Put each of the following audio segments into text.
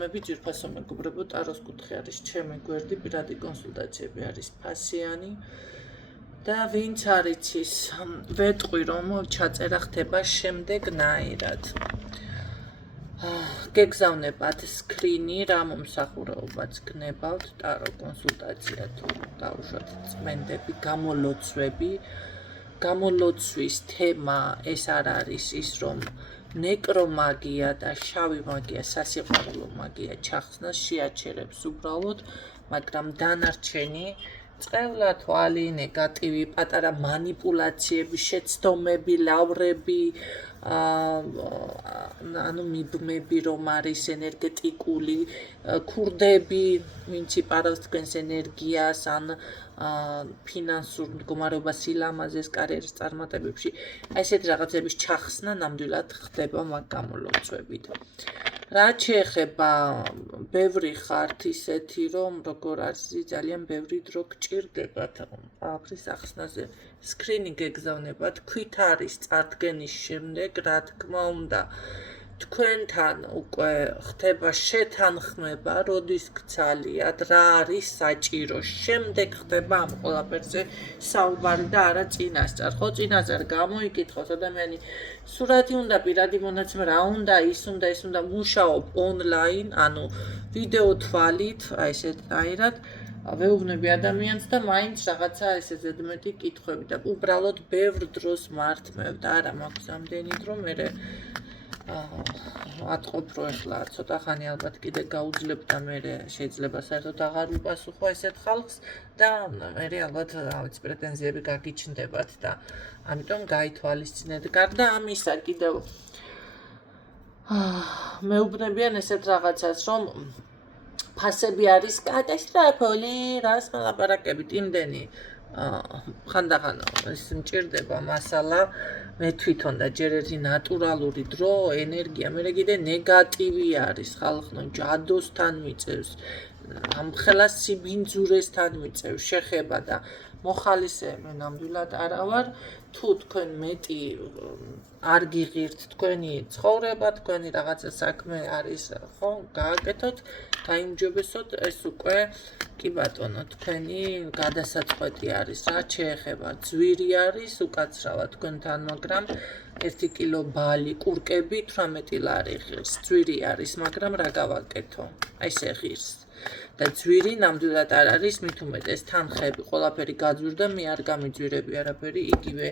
მე ძირფასო მეგობრებო, ტაროს კუთხე არის ჩემი გვერდი, პირადი კონსულტაციები არის ფასიანი და ვინც არ იცის, ვეტყვი რომ ჩაწერა ხდება შემდეგნაირად. გეგზავნებათ სკრინი, რა მომსახურებაც გნებავთ, ტარო კონსულტაცია თუ დაუშვათ წმენდები, გამოლოცვები. გამოლოცვის თემა ეს არ არის ის რომ ნეკრომაგია და შავი მაგია, სასიყვარულო მაგია ჩახსნას შეაჩერებს უბრალოდ, მაგრამ დანარჩენი წევლა თვალი, ნეგატივი, პატარა манипуляციები, შეცდომები, ლავრები, ანუ მიბმები რომ არის ენერგეტიკული, ქურდები, ვინც იპარავს თქვენს ენერგიას, ან ფინანსურ მდგომარეობას, სილამაზეს, კარიერის წარმატებებში, ესეთი რაღაცების ჩახსნა ნამდვილად ხდება მაგ გამოლოცვებით. რაც შეეხება ბევრი ხართ ისეთი, რომ როგორ არის ძალიან ბევრი დრო გჭირდებათ აღრის ახსნაზე. სკრინი გეგზავნებათ, ქვით არის წარდგენის შემდეგ, რა თქმა უნდა, თქვენთან უკვე ხდება შეთანხმება, როდის გცალიათ, რა არის საჭირო, შემდეგ ხდება ამ ყველაფერზე საუბარი და არა წინასწარ. ხო, წინასწარ გამოიკითხოს ადამიანი, სურათი უნდა, პირადი მონაცემ, რა უნდა, ის უნდა, მუშაობ ონლაინ, ანუ ვიდეო თვალით, აი ესეთნაირად, ვეუბნები ადამიანს და მაინც რაღაცა ესე ზედმეტი კითხვები და უბრალოდ ბევრ დროს მართმევ და არა მაქვს ამდენი დრო, მერე ატყობ რომ ეხლა ცოტა ხანი ალბათ კიდე გაუძლებ და მერე შეიძლება საერთოდ აღარ ვიპასუხო ესეთ ხალხს და მერე ალბათ რაღაც პრეტენზიები გაგიჩნდებათ და ამიტომ გაითვალისწინეთ. გარდა ამისა კიდევ მეუბნებიან ესეთ რაღაცას რომ ფასები არის კატასტროფული, რას მოლაპარაკებით, იმდენი ხანდახან ეს მჭირდება მასალა, მე თვითონ და ჯერ ერთი ნატურალური დრო, ენერგია, მე კიდე ნეგატივი არის, ხალხო ჯადოსთან მიწევს, ამხელა სიბინძურესთან მიწევს, შეხება და მოხალისე მე ნამდვილად არა ვარ, თუ თქვენ მეტი არ გიღირთ თქვენი ცხოვრება, თქვენი რაღაცა საქმე არის, ხო, გააკეთოთ, გაიმჯობესოთ, ეს უკვე კი ბატონო, თქვენი გადასაწყვეტი არის, რაც შეეხება ძვირი არის, უკაცრავად თქვენთან, მაგრამ 1 კილო ბალი, კურკები 18 ლარი ღირს, ძვირი არის, მაგრამ რა გავაკეთო, ესე ღირს. და ძვირი ნამდვილად არ არის, მით უმეტეს თანხები, ყველაფერი გაძვირდა, მე არ გამიძვირები არაფერი, იგივე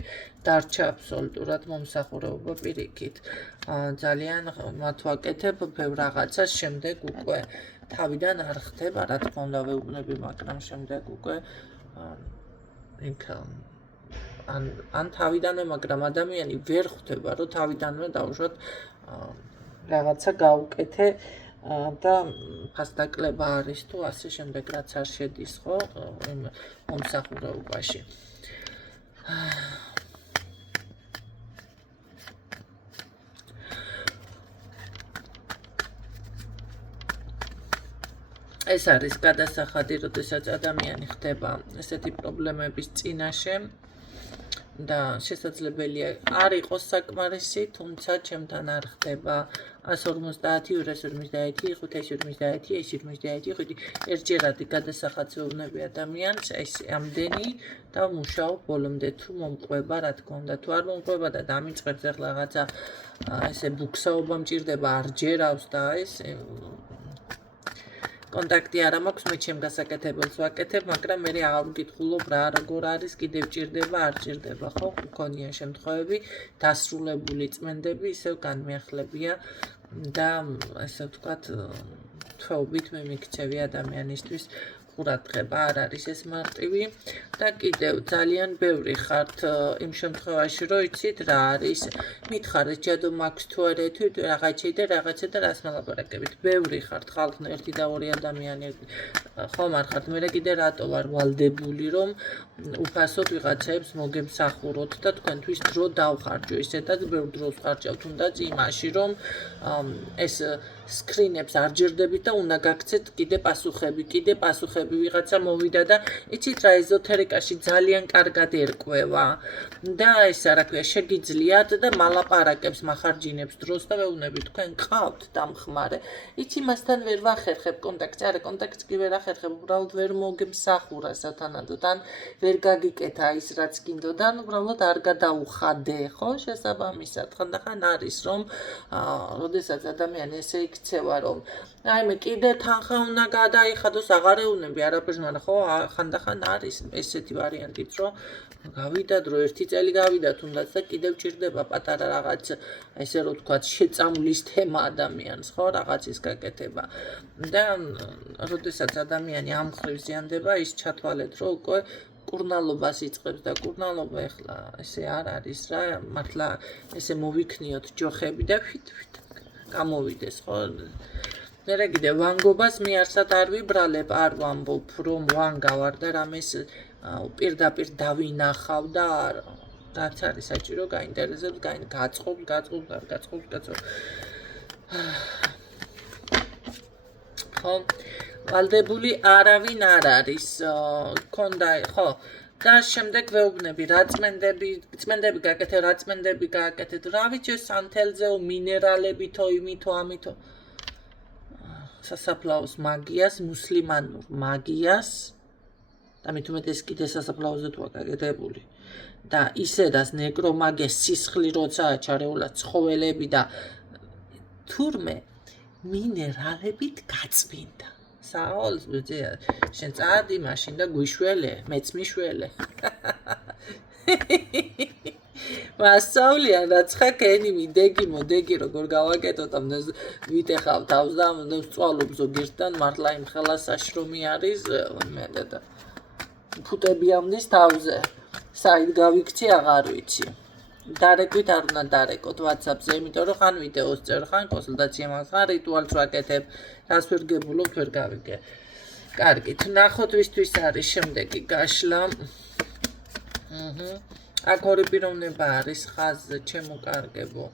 დარჩა აბსოლუტურად მომსახურება პირიქით. ძალიან მათ ვაკეთებ ბევრ რაღაცას, შემდეგ უკვე თავიდან არ ხდება, რა თქმა უნდა ვეუბნები, მაგრამ შემდეგ უკვე ან თავიდანვე, მაგრამ ადამიანი ვერ ხვდება, რომ თავიდანვე დაუშვათ რაღაცა გაუკეთე და ფასდაკლება არის თუ ასე შემდეგ რაც არ შედის, ხო, მომსახურებაში. ეს არის გადასახადი, როდესაც ადამიანი ხდება ესეთი პრობლემების წინაშე და შესაძლებელია არ იყოს საკმარისი, თუმცა ჩემთან არ ხდება 150, 251, 551, 551, ერთჯერადი გადასახადს ვეუბნები ადამიანს, ეს ამდენი და მუშაობ ბოლომდე, თუ მომყვება, რა თქმა უნდა, თუ არ მომყვება და დამიწყებს ახლა რაღაცა ესე ბუქსაობა მჭირდება, არ ჯერავს და ეს კონტაქტი არ მაქვს, მე ჩემ გასაკეთებელს ვაკეთებ, მაგრამ მე აღარ ვკითხულობ რა როგორ არის, კიდევ ჭირდება, არ ჭირდება, ხო, მქონია შემთხვევები, დასრულებული წმენდები ისევ განმეახლებია და ასე ვთქვათ, თვეობით მე მიქცევი ადამიანისთვის ყურადღება არ არის ეს მარტივი და კიდევ ძალიან ბევრი ხართ იმ შემთხვევაში, რომ იცით რა არის, მითხარით ჯადო მაქვს თუ არა, თუ რაღაცა და რას მოლაპარაკებით. ბევრი ხართ ხალხო, 1 და 2 ადამიანი ხომ არ ხართ, მე კიდე რატო ვარ ვალდებული, რომ უფასოდ ვიღაცებს მოგემსახუროთ და თქვენთვის დრო დავხარჯო, ისედაც ბევრ დროს ვხარჯავ, თუნდაც იმაში, რომ ეს სკრინებს არ ჯერდებით და უნდა გაგცეთ კიდე პასუხები, ვიღაცა მოვიდა და იცით რა ეზოთერიკაში ძალიან კარგად ერკვევა და ეს რა ქვია შეგიძლიათ და მალაპარაკებს מחარჯინებს დროს და ვეუბნები თქვენ ყავთ დამხმარე იცი მასთან ვერ ვახერხებ კონტაქტს არა კონტაქტს კი ვერ ახერხებ უბრალოდ ვერ მოგემსახურა სათანადოდ ან ვერ გაგიკეთა ის რაც გინდოდან უბრალოდ არ გადაუხადე ხო შესაბამისად ხანდახან არის რომ როდესაც ადამიანი ესე იქცევა რომ აი მე კიდე თანხა უნდა გადაიხადოს აღარ ეუბნები არაფერს მაგრამ ხო ხანდახან არის ესეთი ვარიანტიც რომ გავიდა დრო ერთი წელი გავიდა თუნდაც და კიდევ ჭირდება პატარა რაღაც ესე რომ თქვა შეწამლის თემა ადამიანს ხო რაღაცის გაკეთება და როდესაც ადამიანი ამ ხრივ ზიანდება ის ჩათვალეთ რომ უკვე კურნალობას იწყებს და კურნალობა ეხლა ესე არ არის რა მართლა ესე მოვიქნიოთ ჯოხები და ვით გამოვიდეს ხო მერე კიდე ვანგობას მე არსად არ ვიბრალებ არ ვამბობ რომ ვანგა ვარ და რამეს პირდაპირ დავინახავ და რაც არის საჭირო გაინტერესებს გაწყობს ხო ვალდებული არავინ არ არის ქონდა ხო და შემდეგ ვეუბნები რა წმენდები გააკეთეთ რა ვიცი სანთელზეო მინერალებითო იმითო ამითო სასაფლაოს მაგიას მუსლიმანურ მაგიას და მით უმეტეს კიდე სასაფლაოზე თუ გაკეთებული და ისედაც ნეკრომაგეს სისხლი როცაა ჩარეულა ცხოველები და თურმე მინერალებით გაწმინდა საოლს ბიჭია შენ წადი მაშინ და გვიშველე მეც მიშველე მასწავლიან რაც ხა კენი მიდეგი მოდეგი როგორ გავაკეთოთ ამ ვიტეხავ თავს და სწავლობ ზოგიერთთან მართლა იმ ხელა საშრომი არის მე და ფუტები ამდის თავზე საით გავიქცი აღარ ვიცი დარეკვით არ უნდა დარეკოთ WhatsApp-ზე იმიტომ რომ ხან ვიდეოს წერ ხან კონსულტაცია მაქვს ხან რიტუალს ვაკეთებ რას ვერ გებულობ ვერ გავიგე კარგით ნახოთ ვისთვის არის შემდეგი გაშლა აქ ორი პიროვნება არის ხაზზე ჩემო კარგებო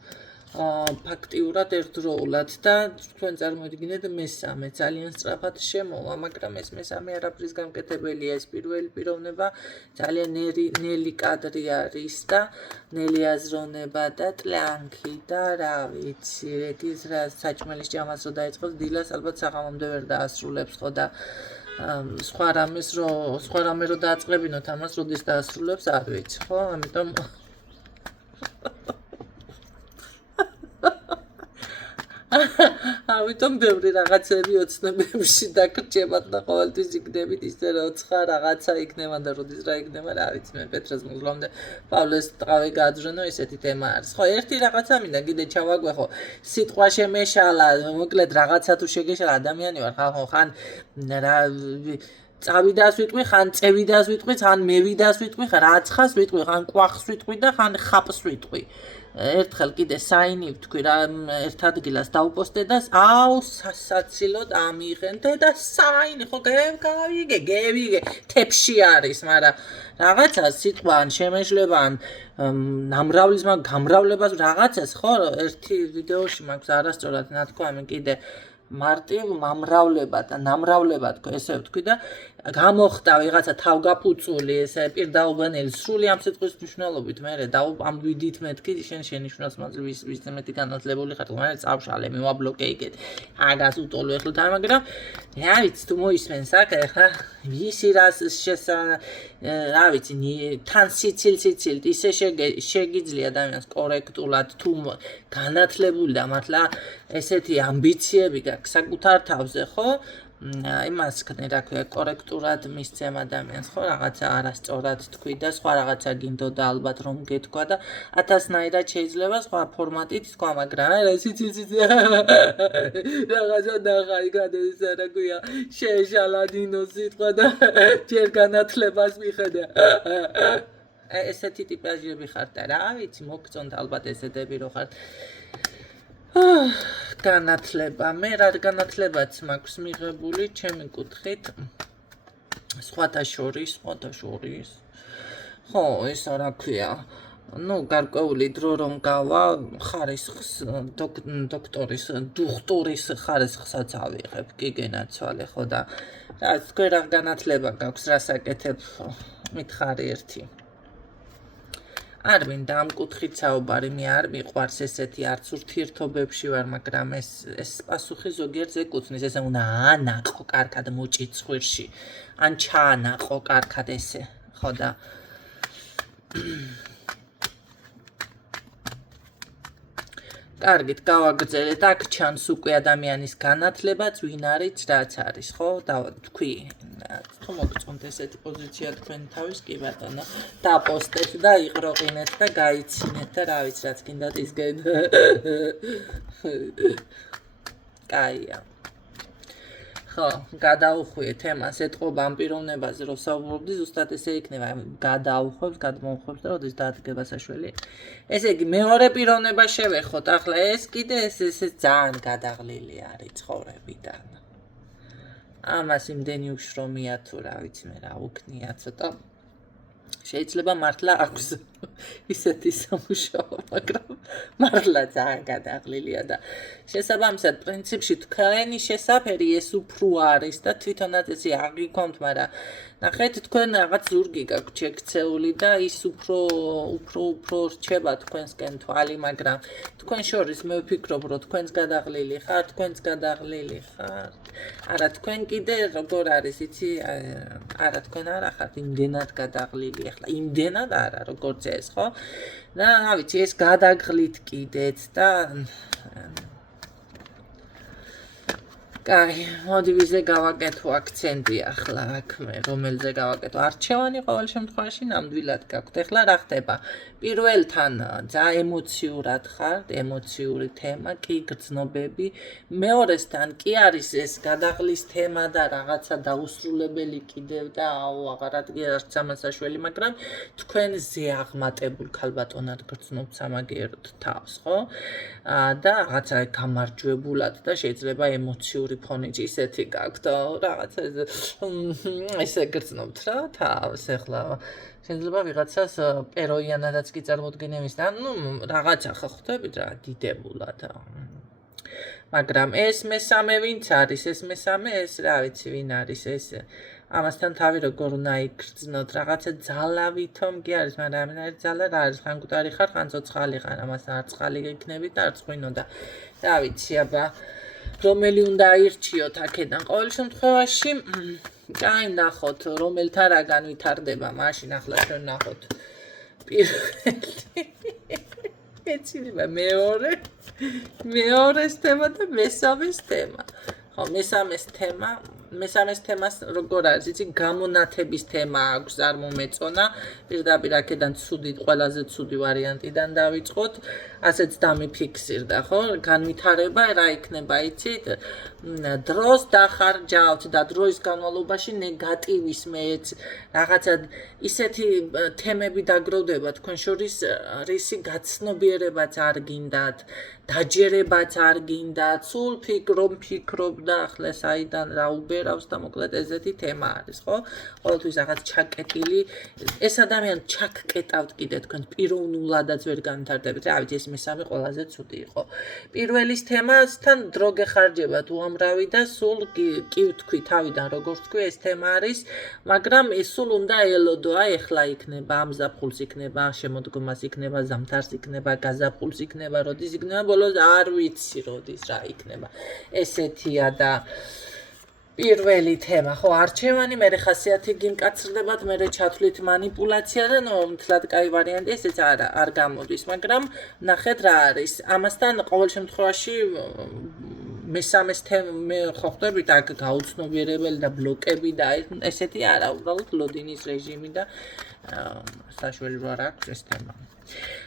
ფაქტიურად ერთდროულად და თქვენ წარმოიდგინეთ მესამე ძალიან სწრაფად შემოვა მაგრამ ეს მესამე არაფრის გამკეთებელია ეს პირველი პიროვნება ძალიან ნელი კადრი არის და ნელი აზროვნება და ტლანქი და რა ვიცი ეგის რა საჭმელის ჭამას რო დაიწყოს დილას ალბათ საღამომდე ვერ დაასრულებს ხო და სხვა რამე რო დააწყებინოთ ამას როდის დაასრულებს არ ვიცი ხო ამიტომ ამიტომ ბევრი რაღაცები ოცნებებში დაგრჩებათ და ყოველთვის იქნებით ისე როცა რაღაცა იქნება და როდის რა იქნება რა ვიცი მე პეტრეს მუზლამდე პავლეს ტყავი გააძრენო ესეთი თემა არის ხო ერთი რაღაცა მინდა კიდე ჩავაგვეხო სიტყვა შემეშალა მოკლედ რაღაცა თუ შეგეშალა ადამიანი ვარ ხან რა წავიდას ვიტყვი ხან წევიდას ვიტყვი ხან მევიდას ვიტყვი ხან რაცხას ვიტყვი ხან ყვახს ვიტყვი და ხან ხაპს ვიტყვი ერთხელ კიდე საინი ვთქვი რა ერთ ადგილას დავპოსტე და აუ სასაცილოდ ამიღენთე და საინი ხო გევიგე თეფში არის მაგრამ რაღაცა სიტყვა ან შემეშლება ან გამრავლებას რაღაცას ხო ერთი ვიდეოში მაქვს არასწორად ნათქვამი კიდე მარტივ მამრავლებად და ნამრავლებად ესე ვთქვი და გამოხდა ვიღაცა თავგაფუწული ესე პირდაუბანელი სრული ამ სიტყვის მნიშვნელობით მე ამ ვიდით მეთქი შენ შენიშვნას მაძლევ ვის მეტი განათლებული ხარ მე წავშალე მივაბლოკე იქეთ აგას უტოლო ეხლა მაგრამ რა ვიცი თუ მოისმენს აქ ეხლა ვისი რას რა ვიცი თან სიცილ ისე შეგიძლია ადამიანს კორექტულად თუ განათლებული და მართლა ესეთი ამბიციები გაქვს საკუთარ თავზე ხო იმას ქნე რა ქვია კორექტურად მისცემ ადამიანს ხო რაღაცა არასწორად თქვი და სხვა რაღაცა გინდოდა ალბათ რომ გეთქვა და 1000-ნაირად შეიძლება სხვა ფორმატით თქვა მაგრამ რა რაღაცა დაღაი გადაისა რა ქვია შეეშალა დინო სიტყვა და ჯერ განათლებას მიხედა ესეთი ტიპაჟები ხარ და რა ვიცი მოგწონთ ალბათ ესეთები რო ხარ განათლება მე რა განათლებაც მაქვს მიღებული ჩემი კუთხით სხვათა შორის ხო ეს რა ქვია ну, გარკვეული დრო რომ გავა, ხარისხს დოქტორის ხარისხსაც ავიღებ, კი გენაცვალე, ხო და რა თქვენ რა განათლება გაქვს, რას აკეთებ, მითხარი ერთი. არ მინდა ამ კუთხით საუბარი, მე არ მიყვარს ესეთი არც ურთიერთობებში ვარ, მაგრამ ეს პასუხი ზოგიერთს ეკუთვნის, ესე უნდა ანაყო კარგად მუჭი ცხვირში, ან ჩაანაყო კარგად ესე, ხო და კარგით, გავაგრძელეთ, აქ ჩანს უკვე ადამიანის განათლებაც, ვინ არის, რაც არის, ხო? თქვი, თუ მოგწონთ ესეთი პოზიცია თქვენ თავის, კი ბატონო, დაპოსტეთ და იყროყინეთ და გაიცინეთ და რა ვიცი, რაც გინდათ ისგენ. კაია. ხო, გადაუხვიე თემას, ეთყობა ამ პიროვნებაზე, რომ საუბრობდი, ზუსტად ესე იქნება, გადაუხვევს, გადმოუხვევს და როდის დაადგება საშველი. ესე იგი, მეორე პიროვნება შევეხოთ, ახლა ეს კიდე ეს ძალიან გადაღლილი არის ცხოვრებიდან. ამას იმდენი უშრომია თუ რა ვიცი მე რა უქნია ცოტა. შეიძლება მართლა აქვს ისეთი სამუშაო, მაგრამ მართლა ძალიან გადაღლილია და შესაბამისად პრინციპში თქვენი შესაფერი ეს უფრო არის და თვითონაც ესე აღიქვამთ, მაგრამ ნახეთ თქვენ რაღაც ზურგი გაქვთ შექცეული და ის უფრო რჩება თქვენსკენ თვალი, მაგრამ თქვენ შორის მე ვფიქრობ, რომ თქვენს გადაღლილი ხარ, თქვენს გადაღლილი ხარ. არა, თქვენ კიდე როგორ არის, იცი, არა თქვენ არა ხართ იმდენად გადაღლილი, ახლა იმდენად არა, როგორც ეს, ხო? და რა ვიცი, ეს გადაგღლით კიდეც და კაი, მოდი ვიზე გავაკეთო აქცენტი ახლა აქ მე, რომელზე გავაკეთო არჩევანი ყოველ შემთხვევაში ნამდვილად გაქვთ. ახლა რა ხდება? პირველთან ძალიან ემოციურად ხართ, ემოციური თემა, კი გრძნობები. მეორესთან კი არის ეს გადაღლის თემა და რაღაცა დაუსრულებელი კიდევ და აღარ არც ამასაშველი, მაგრამ თქვენ ზეაღმატებულ ქალბატონად გრძნობთ სამაგიეროდ თავს, ხო? და რაღაცა გამარჯვებულად და შეიძლება ემოციური ფონიჯი ისეთი გაქვთ, რაღაცა ესე გრძნობთ რა თავს ახლა შეიძლება ვიღაცას პეროიანადაც კი წარმოდგენემის და ნუ რაღაცა ხო ხვდებით რა დიდებულად მაგრამ ეს მესამე ვინც არის ეს მესამე ეს რა ვიცი ვინ არის ეს ამასთან თავი როგორ უნდა იგრძნოთ რაღაცა ძალავითომ კი არის მაგრამ არ არის ძალა რა არის ხან გუტარი ხარ ხან ცოცხალი ხარ ამასთან არ წყალი იქნებით და არც ღვინო და რა ვიცი აბა რომელი უნდა აირჩიოთ აქედან ყოველ შემთხვევაში კაი ნახოთ რომელთა რაგან ვითარდება მაშინ ახლა ჩვენ ნახოთ პირველი ეცილება მეორეს თემა და მესამეს თემა ხო მესამეს თემას როგორ არის იცი გამონათების თემა აქვს არ მომეწონა პირდაპირ აქედან ყველაზე ცუდი ვარიანტიდან დავიწყოთ ასეც დამიფიქსირდა ხო განვითარება რა იქნება იცით დროს დახარჯავთ და დროის განმავლობაში ნეგატივის მეც რაღაცა ისეთი თემები დაგროვდება თქვენ შორის რისი გაცნობიერებაც არ გინდათ დაჯერებაც არ გინდათ სულ ფიქრობ და ახლა საიდან რა უბერავს და მოკლედ ესეთი თემა არის ხო ყოველთვის რაღაც ჩაკეტილი ეს ადამიანი ჩაკეტავთ კიდე თქვენ პიროვნულადაც ვერ განვითარდებით რა ვიცი ეს მესამე ყველაზე ცუდი იყო პირველის თემასთან დრო გეხარჯებათ უამრავი და სულ კი ვთქვი თავიდან როგორც თქვი ეს თემა არის მაგრამ ეს სულ უნდა ელოდო აი ახლა იქნება ამზაფხულს იქნება შემოდგომას იქნება ზამთარს იქნება გაზაფხულს იქნება როდის იქნება ბოლოს არ ვიცი როდის რა იქნება ესეთია და პირველი თემა ხო არჩევანი მე ხასიათი გიმკაცრდებათ მე ჩათვლით მანიპულაცია და ნუ მთლად კაი ვარიანტი ესეც არ გამოდის მაგრამ ნახეთ რა არის ამასთან ყოველ შემთხვევაში მესამეს თემა ხო ხვდებით აქ გაუცნობიერებელი და ბლოკები და ესეთი არა უბრალოდ ლოდინის რეჟიმი და საშველი რა აქვს ეს თემა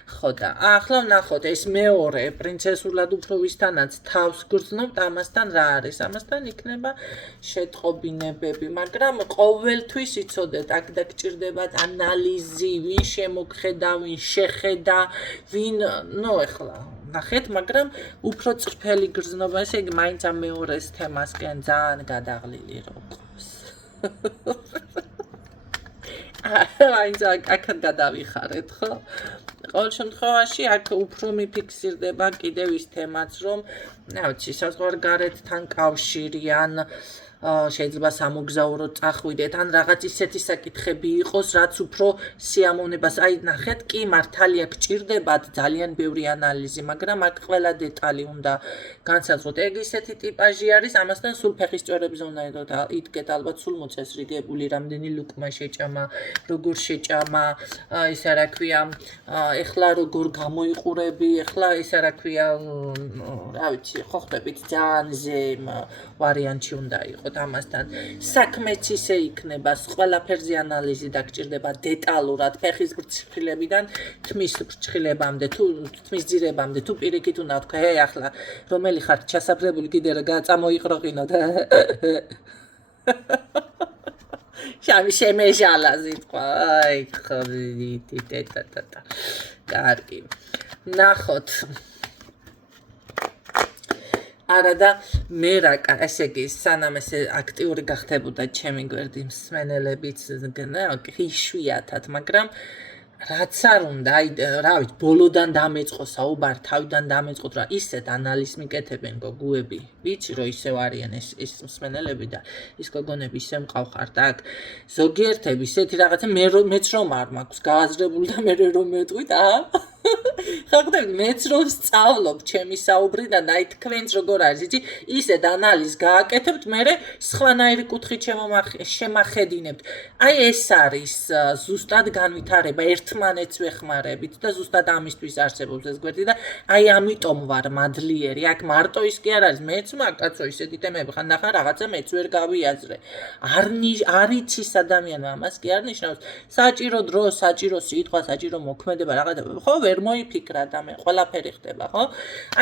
ხო და ახლა ვნახოთ ეს მეორე პრინცესულად უფრო ვისთანაც თავს გრძნობთ ამასთან რა არის ამასთან იქნება შეტყობინებები მაგრამ ყოველთვის იცოდეთ აქ დაგჭირდებათ ანალიზი ვინ შემოგხედა ვინ შეხედა ვინ ნუ ახლა ნახეთ მაგრამ უფრო წრფელი გრძნობა ესე იგი მაინც ამ მეორეს თემასკენ ძალიან გადაღლილი როყოს აინც აქ გადავიხარეთ ხო ყოველ შემთხვევაში აქ უფრო მიფიქსირდება კიდევ ის თემაც, რომ რა ვიცი, საზღვარგარეთთან კავშირი ან შეიძლება სამოგზაუროდ წახვიდეთ, ან რაღაც ისეთი საკითხები იყოს, რაც უფრო სიამოვნებას, აი ნახეთ, კი მართალია გჭირდებათ ძალიან ბევრი ანალიზი, მაგრამ აქ ყველა დეტალი უნდა განსაზღვროთ. ეგ ისეთი ტიპაჟი არის, ამასთან სულ ფეხის წვერებზე უნდა იდგეთ, ალბათ სულ მოწესრიგებული, რამდენი ლუკმა შეჭამა, როგორ შეჭამა, ისა რა ქვია, ეხლა როგორ გამოიყურები, ეხლა ისა რა ქვია, რა ვიცი, ხო ხდებით, ძალიან ზემ ვარიანტი უნდა იყოს. ამასთან საქმეც ისე იქნება, ყველაფერზე ანალიზი დაგჭირდება დეტალურად, ფეხის ბრჭყილებიდან თმის ბრჭყილებამდე, თუ თმის ძირებამდე, თუ პირიქით უნდა თქვა, ახლა რომელი ხარ ჩასაბრებული კიდე რა გაწამოიყროყინოთ. შამი შემეჟალაზი თქვა, აი ხოდიტიტეტატა. კარგი. ნახოთ. არა და მე რა ესე იგი სანამ ესე აქტიური გახდებოდა ჩემი გვერდი მსმენელებიც იშვიათად, მაგრამ რაც არ უნდა, აი რა ვიცი, ბოლოდან დამეწყო საუბარი, თავიდან დამეწყოთ რა ისეთ ანალიზს მიკეთებენ გოგოები, ვიცი რომ ისევ არიან ეს მსმენელები და ის გოგონები ისე მყავხართ აქ. ზოგიერთები ისეთი რაღაცა მეც რომ არ მაქვს გააზრებული და მე რომ მეტყვით, ხაგდები მეც რომ სწავლობ ჩემი საუბრიდან და აი თქვენც როგორ არის იცი ისეთ ანალიზს გააკეთებთ მე სხვანაირი კუთხით შემახედინებთ აი ეს არის ზუსტად განვითარება ერთმანეთს ვეხმარებით და ზუსტად ამისთვის არსებობს ეს გვერდი და აი ამიტომ ვარ მადლიერი აქ მარტო ის კი არ არის მეც მაგაცო ისეთი თემები ხანდახან რაღაცა მეც ვერ გავიაზრე არ იცის ადამიანმა ამას კი არ ნიშნავს საჭირო დრო საჭირო სიტყვა საჭირო მოქმედება რაღაცა ხო ვერ მოიფიქრა და მე ყველაფერი ხდება ხო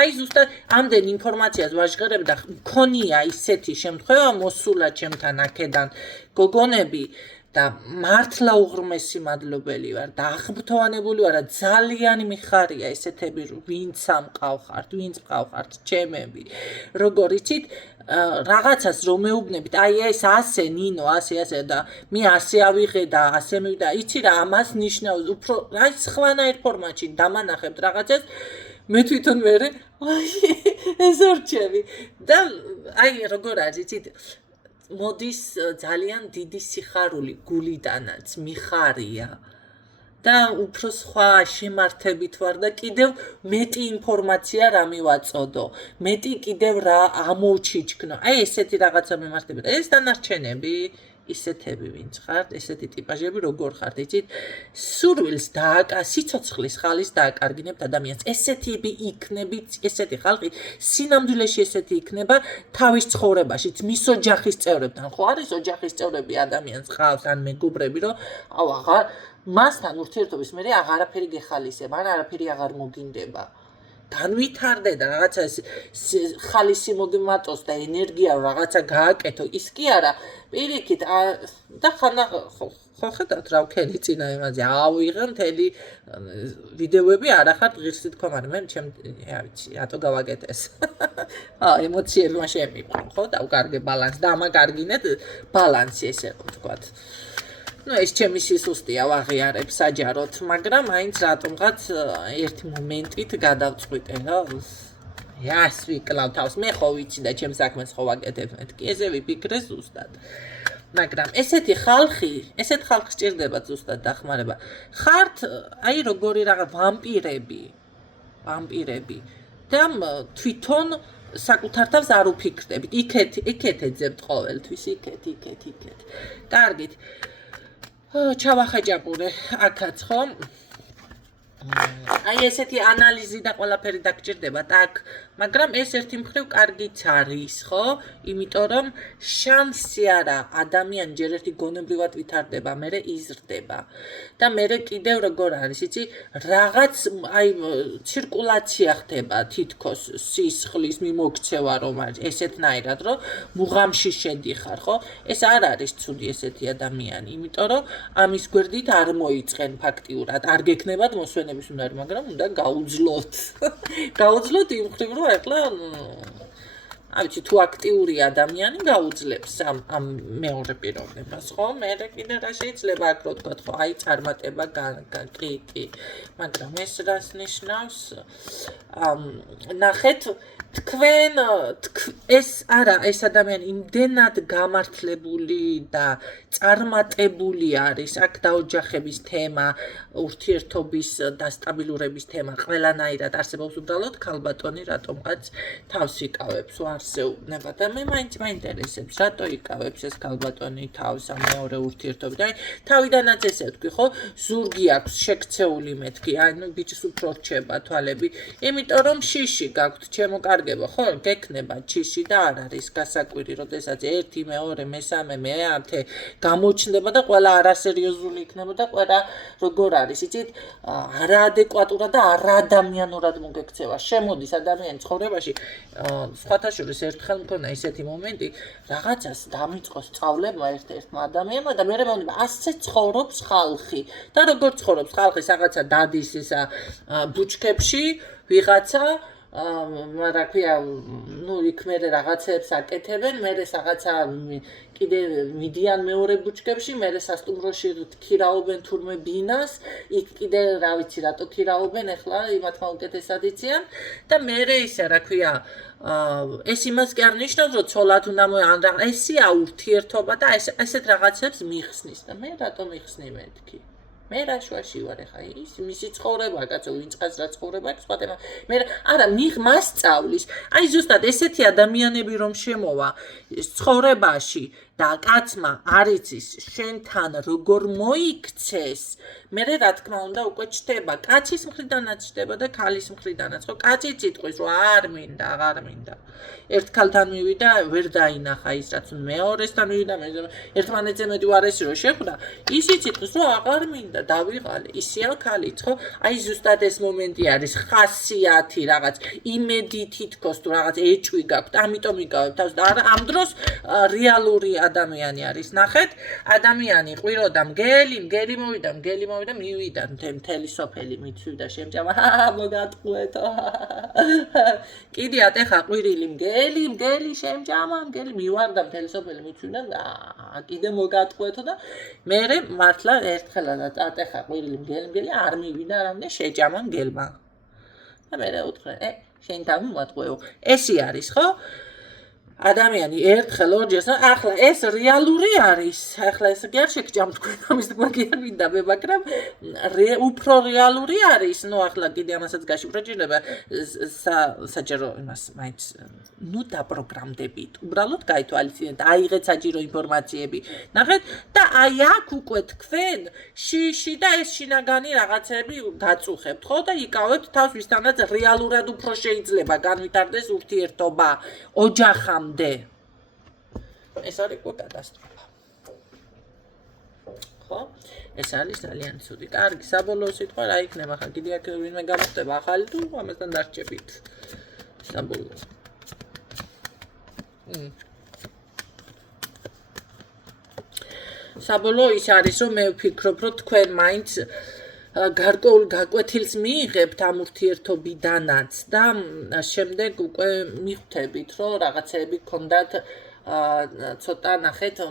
აი ზუსტად ამდენ ინფორმაციას ვაჟღერებ და მქონია ისეთი შემთხვევა მოსულა ჩემთან აქედან გოგონები და მართლა უღრმესი მადლობელი ვარ და აღბთოვანებული ვარ ძალიან მიხარია ესეთები ვინც ამყავხართ ვინც მყავხართ ჩემები როგორ იცით რაღაცას რომ მეუბნებით აი ეს ასე ნინო ასე და მე ასე ავიღე და ასე მივიდა იცი რა ამას ნიშნავს უფრო რა სხვანაირ ფორმატში დამანახებთ რაღაცას მე თვითონ მე აი ეს ორჩევი და აი როგორ არის იცით მოდის ძალიან დიდი სიხარული გულიდანაც მიხარია და უფრო სხვა შემართებით ვარ და კიდევ მეტი ინფორმაცია რა მივაწოდო მეტი კიდევ რა ამოვჩიჩქნო აი ესეთი რაღაცა მიმართებით ეს დანარჩენები ისეთები ვინც ხართ ესეთი ტიპაჟები როგორ ხართ იცით სურვილს სიცოცხლის ხალის დააკარგინებთ ადამიანს ესეთები იქნებით ესეთი ხალხი სინამდვილეში ესეთი იქნება თავის ცხოვრებაშიც მის ოჯახის წევრებთან ხო არის ოჯახის წევრები ადამიანს ხავს ან მეგობრები რომ აუ აღარ მასთან ურთიერთობის მე აღარაფერი გეხალისება ან არაფერი აღარ მოგინდება განვითარდე და რაღაცა ხალისი მოგიმატოს და ენერგია რაღაცა გააკეთო ის კი არა პირიქით და ხანა ხო ხედავთ რა ვქენი წინა იმაზე ავიღე მთელი ვიდეოები არ ახარ ღირსი თქვა მაგრამ მე ჩემ რა ვიცი რატო გავაკეთეს ემოციებმა შემიყო ხო დავკარგე ბალანსი და ამაკარგინეთ ბალანსი ესე ვთქვათ ну ეს ჩემი სისუსტეა ვაღიარებ საჯაროდ მაგრამ აინც რატომღაც ერთი მომენტით გადავწყვიტე რა იას ვიკლავ თავს მე ხო ვიცი და ჩემ საქმეს ხო ვაკეთებ მეთქი ესე ვიფიქრე ზუსტად მაგრამ ესეთ ხალხს სჭირდება ზუსტად დახმარება ხართ აი როგორი რაღაც ვამპირები და თვითონ საკუთარ თავს არ უფიქრდებით იქეთ ეძებთ ყოველთვის იქეთ კარგით ჩავახაჭაპურე აქაც ხო აი ესეთი ანალიზი და ყველაფერი დაგჭირდება так მაგრამ ეს ერთი მხრივ კარგიც არის ხო იმიტომ რომ შანსი არა ადამიანი ჯერ ერთი გონებრივად ვითარდება მერე იზრდება და მერე კიდევ როგორ არის იცი რაღაც აი ცირკულაცია ხდება თითქოს სისხლის მიმოქცევა რომ არის ესეთნაირად რომ მუღამში შედიხარ ხო ეს არ არის ცუდი ესეთი ადამიანი იმიტომ რომ ამის გვერდით არ მოიწყენ ფაქტიურად არ გექნებათ მოსვენების უნარი მაგრამ უნდა გაუძლოთ იმ მხრივ რომ ახლა ავიცი თუ აქტიური ადამიანი გაუძლებს ამ მეორე პიროვნებას, ხო? მე კიდე რა შეიძლება აქ რო თქვა, ხო, აი წარმატება კი, მაგრამ ეს რას ნიშნავს? ნახეთ თქვენ ეს ადამიანი იმდენად გამართლებული და წარმატებული არის, აქ დაოჯახების თემა, ურთიერთობის დასტაბილურების თემა ყველანაირად არსებობს, უბრალოდ ქალბატონი რატომღაც თავს იკავებს, უარსეუბნება და მე მაინც მაინტერესებს, რატო იკავებს ეს ქალბატონი თავს ამ მეორე ურთიერთობიდან. თავიდანაც ესე ვთქვი, ხო, ზურგი აქვს შექცეული მეთქი, ანუ ბიჭს უფრო რჩება თვალები, იმიტომ რომ შიში გაქვთ, ჩემო კარგებო, ხო, გექნება შიში და არ არის გასაკვირი, როდესაც 1, მეორე, მესამე, მეათე გამოჩნდება და ყველა არასერიოზული იქნება და ყველა როგორ არის, იცით, არაადეკვატურად და არაადამიანურად მოგექცევა. შემოდის ადამიანის ცხოვრებაში, სხვათა შორის ერთხელ მქონდა ისეთი მომენტი, რაღაცას დამიწყო სწავლება ერთ-ერთმა ადამიანმა და მე მგონი ასე ცხოვრობს ხალხი. და როგორ ცხოვრობს ხალხი, რაღაცა დადის ისა ბუჩქებში, ვიღაცა რა ქვია, ნუ იქ მე რაღაცებს აკეთებენ, მე რაღაცა კიდე მიდიან მეორე ბუჩქებში, მე სასტუმროში ქირაობენ თურმე ბინას, იქ კიდე რა ვიცი რატო ქირაობენ, ეხლა იმათმა უკეთესად იციან და მე ისე რა ქვია, ეს იმას კი არ ნიშნავს, რომ ცოლად უნდა ესია ურთიერთობა და ესეთ რაღაცებს მიხსნის და მე რატო მიხსნი მეთქი? მე რა შუაში ვარ ახლა ის მისი ცხოვრება კაცო ვინწყას რა ცხოვრება აქვს სხვა თემა მე არა მასწავლის აი ზუსტად ესეთი ადამიანები რომ შემოვა ცხოვრებაში და კაცმა არ იცის შენთან როგორ მოიქცეს მე რა თქმა უნდა უკვე ჩდება კაცის მხრიდანაც ჩდება და ქალის მხრიდანაც ხო კაცი წიტყვის რომ არ მინდა აღარ მინდა ერთ ქალთან მივიდა ვერ დაინახა ის რაც მეორესთან მივიდა მე ერთმანეთზე მეტი უარესი რომ შეხვდა ისიც იტყვის რომ აღარ მინდა დავიღალე ისია ქალიც ხო აი ზუსტად ეს მომენტი არის ხასიათი რაღაც იმედი თითქოს თუ რაღაც ეჭვი გაქვთ ამიტომ იგავებ თავს და ამ დროს რეალური ადამიანი არის ნახეთ ადამიანი ყვიროდა მგელი მოვიდა მივიდა მთელი სოფელი მიცვიდა შემჭამა მოგატყუეთო კიდიათ ეხა ყვირილი მგელი შემჭამა მგელი მივარდა მთელი სოფელი მიცვიდა კიდე მოგატყუეთო და მე მართლა ერთხელადაც ატეხა ყვირილი მგელი არ მივიდა რამე შეჭამა მგელმა და მე უთხრე შენ დამოატყუეო ესი არის ხო ადამიანი ერთხელ ორჯერ ახლა ეს რეალური არის ახლა ეს კი არ შეგჭამ თქვენ ამის თქვა კი არ მინდა მე მაგრამ უფრო რეალური არის ნუ ახლა კიდე ამასაც გაშიფრო ჭირდება საჯარო იმას მაინც ნუ დაპროგრამდებით უბრალოდ გაითვალისწინეთ აიღეთ საჯარო ინფორმაციები ნახეთ და აი აქ უკვე თქვენ შიში და ეს შინაგანი რაღაცები გაწუხებთ ხო და იკავებთ თავს ვისთანაც რეალურად უფრო შეიძლება განვითარდეს ურთიერთობა ოჯახამ ეს არის კატასტროფა. ხო? ეს არის ძალიან ცუდი. კარგი, საბოლოო სიტყვა რა იქნება ხა? კიდე აქ ვინმე გამოხდება ახალი თუ ამასთან დარჩებით? საბოლოო. საბოლოო ის არის რომ მე ვფიქრობ რომ თქვენ მაინც გარკვეულ გაკვეთილს მიიღებთ ამ ურთიერთობიდანაც და შემდეგ უკვე მიხვდებით რომ რაღაცეები გქონდათ ცოტა ნახეთ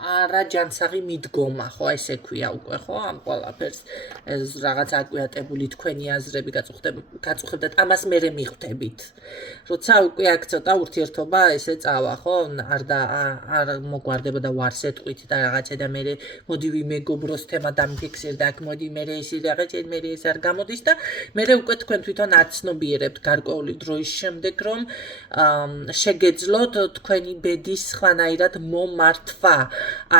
არაჯანსაღი მიდგომა ხო ესე ქვია უკვე ხო ამ ყველაფერს ეს რაღაც აკვიატებული თქვენი აზრები გაწუხებდათ ამას მე მიხვდებით როცა უკვე აქ ცოტა ურთიერთობა ესე წავა ხო არ მოგვარდება და ვარს ეტყვით და რაღაცა და მე მოდი ვიმეგობროს თემა დამიფიქსირდა აქ მოდი მე ეს რაღაცა მე ეს არ გამოდის და მე უკვე თქვენ თვითონ აცნობიერებთ გარკვეული დროის შემდეგ რომ შეგეძლოთ თქვენი ბედის სხვანაირად მომართვა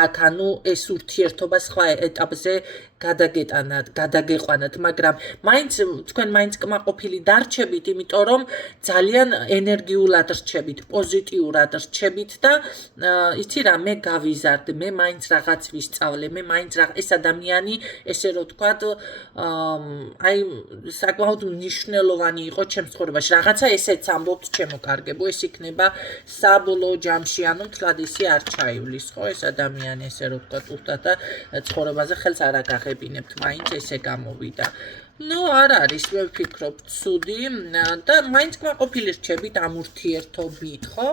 აქ ანუ ეს ურთიერთობა სხვა ეტაპზე გადაგეყვანათ მაგრამ მაინც თქვენ მაინც კმაყოფილი დარჩებით იმიტომ რომ ძალიან ენერგიულად რჩებით პოზიტიურად რჩებით და იცი რა მე გავიზარდე მე მაინც რაღაც ვისწავლე მე მაინც ეს ადამიანი ესე რომ ვთქვათ აი საკმაოდ მნიშვნელოვანი იყო ჩემს ცხოვრებაში რაღაცა ესეც ამბობთ ჩემო კარგებო ეს იქნება საბოლოო ჯამში ანუ თლად ისე არ ჩაივლის ხო ეს ადამიანი ესე რომ ვთქვათ უბრალოდ და ცხოვრებაზე ხელს არ აგახებინებთ მაინც ესე გამოვიდა ნუ არ არის, მე ვფიქრობ, ცუდი და მაინც კმაყოფილი რჩებით ამ ურთიერთობით, ხო?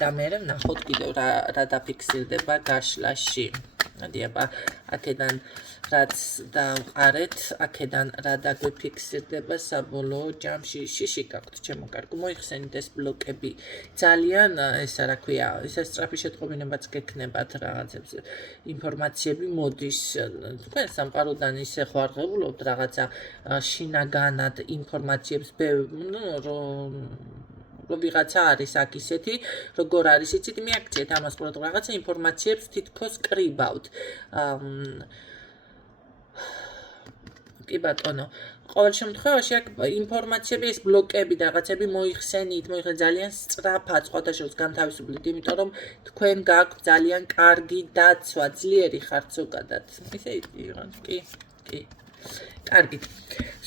და მე ვნახოთ კიდევ რა დაფიქსირდება გაშლაში. მოდი აბა აქედან რაც დავყარეთ, აქედან რა დაგვიფიქსირდება საბოლოო ჯამში. შიში გაქვთ, ჩემო კარგო, მოიხსენით ეს ბლოკები. ძალიან ესა რა ქვია, ესე სწრაფი შეტყობინებაც გექნებათ რაღაცებს. ინფორმაციები მოდის თქვენ სამყაროდან ისე ხوارღებულობთ რაღაცა შინაგანად ინფორმაციებს რომ ვიღაცა არის აქ ისეთი, როგორ არის იცით, მიაქციეთ ამას ყურადღება, რაღაცა ინფორმაციებს თითქოს კრიბავთ. კი ბატონო, ყოველ შემთხვევაში აქ ინფორმაციები ეს ბლოკები და რაღაცები მოიხსენით, ძალიან სწრაფად სხვათა შორის განთავისუფლეთ, იმიტომ რომ თქვენ გაქვთ ძალიან კარგი დაცვა, ძლიერი ხართ ზოგადად. ისე იყო, კი. კარგით.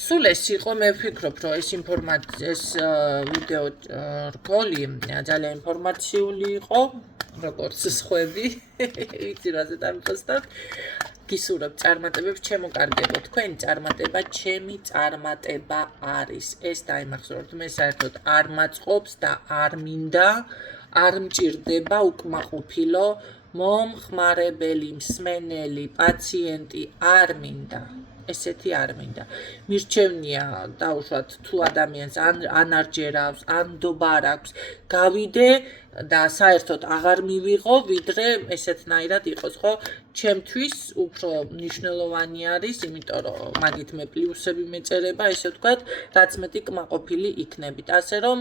სულ ეს იყო, მე ვფიქრობ, რომ ეს ვიდეო რგოლი ძალიან ინფორმაციული იყო, როგორც სხვები. ვიცი რაზე დამიფოსტავთ. გისურვებ წარმატებებს, ჩემო კარგებო, თქვენი წარმატება ჩემი წარმატება არის. ეს დაიმახსოვროთ, მე საერთოდ არ მაწყობს და არ მინდა, არ მჭირდება უკმაყოფილო, მომხმარებელი, მსმენელი, პაციენტი არ მინდა. ესეთი არ მინდა. მირჩევნია დაუშვათ თუ ადამიანს ან არ ჯერავს, ან ნდობა აქვს, გავიდე და საერთოდ აღარ მივიღო, ვიდრე ესეთნაირად იყოს, ხო? ჩემთვის უფრო მნიშვნელოვანი არის, იმიტომ რომ მაგით მე პლუსები მეწერება, ესე ვთქვათ, რაც მეტი კმაყოფილი იქნებით. ასე რომ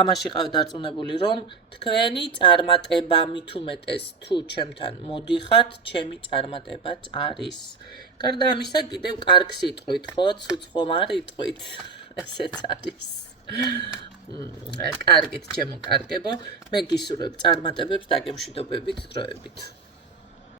ამაში ყავ დარწმუნებული, რომ თქვენი წარმატება მით უმეტეს თუ ჩემთან მოდიხართ, ჩემი წარმატებაც არის. გარდა ამისა, კიდევ კარგ სიტყვით, ხო? ცუცխომ არ იტყვით. ესეც არის. კარგით, ჩემო კარგებო, მე გისურვებ წარმატებებს და გემშვიდობებით დროებით.